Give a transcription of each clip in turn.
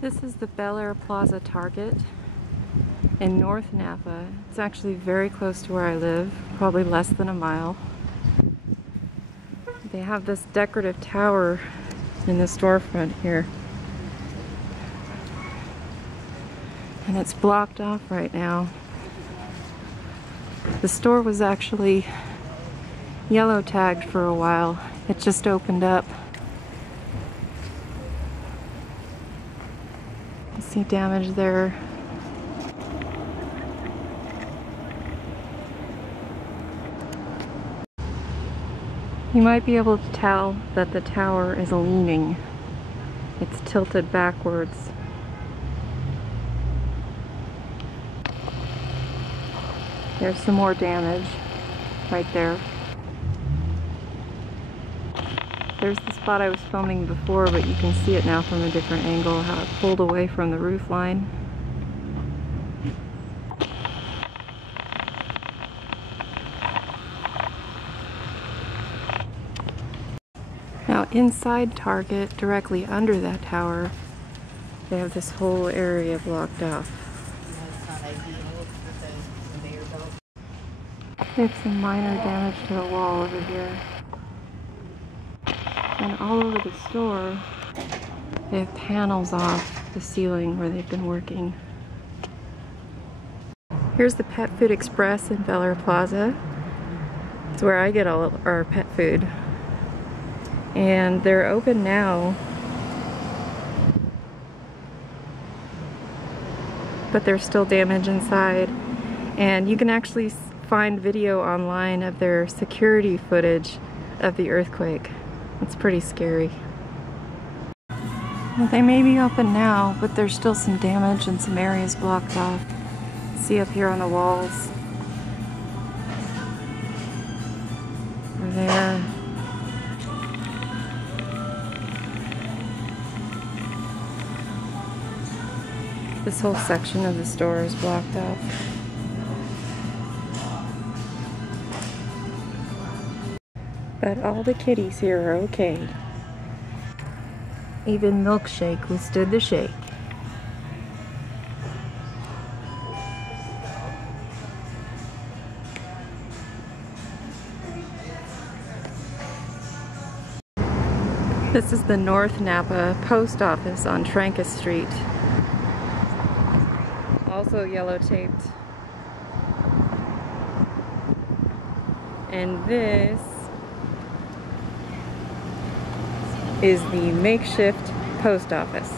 This is the Bel Air Plaza Target in North Napa. It's actually very close to where I live, probably less than a mile. They have this decorative tower in the storefront here. And it's blocked off right now. The store was actually yellow tagged for a while. It just opened up. You see damage there. You might be able to tell that the tower is leaning. It's tilted backwards. There's some more damage right there. There's the spot I was filming before, but you can see it now from a different angle, how it pulled away from the roof line. Now inside Target, directly under that tower, they have this whole area blocked off. They have some minor damage to the wall over here. And all over the store, they have panels off the ceiling where they've been working. Here's the Pet Food Express in Bel Air Plaza. It's where I get all of our pet food. And they're open now, but there's still damage inside. And you can actually find video online of their security footage of the earthquake. It's pretty scary. Well, they may be open now, but there's still some damage and some areas blocked off. See up here on the walls. Or there. This whole section of the store is blocked off. But all the kitties here are okay. Even Milkshake withstood the shake. This is the North Napa post office on Trancas Street. Also yellow taped. And this is the makeshift post office.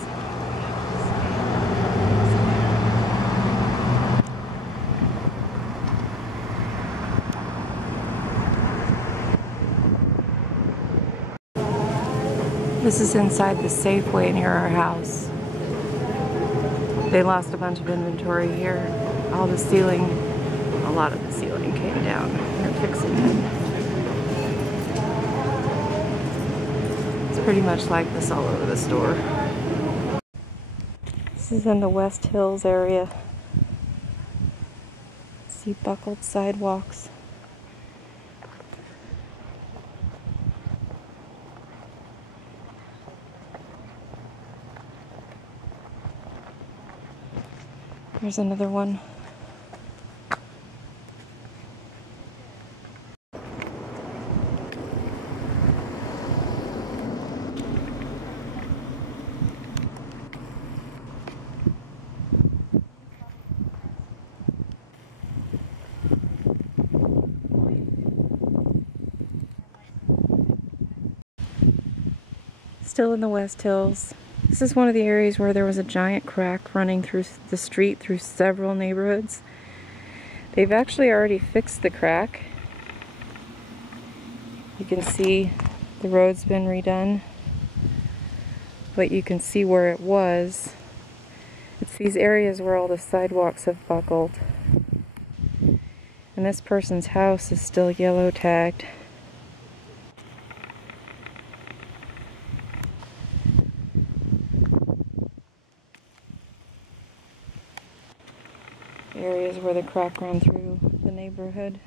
This is inside the Safeway near our house. They lost a bunch of inventory here. All the ceiling, a lot of the ceiling came down. They're fixing it. Pretty much like this all over the store. This is in the West Hills area. See buckled sidewalks. There's another one. Still in the West Hills. This is one of the areas where there was a giant crack running through the street through several neighborhoods. They've actually already fixed the crack. You can see the road's been redone, but you can see where it was. It's these areas where all the sidewalks have buckled. And this person's house is still yellow tagged. Areas where the crack ran through the neighborhood.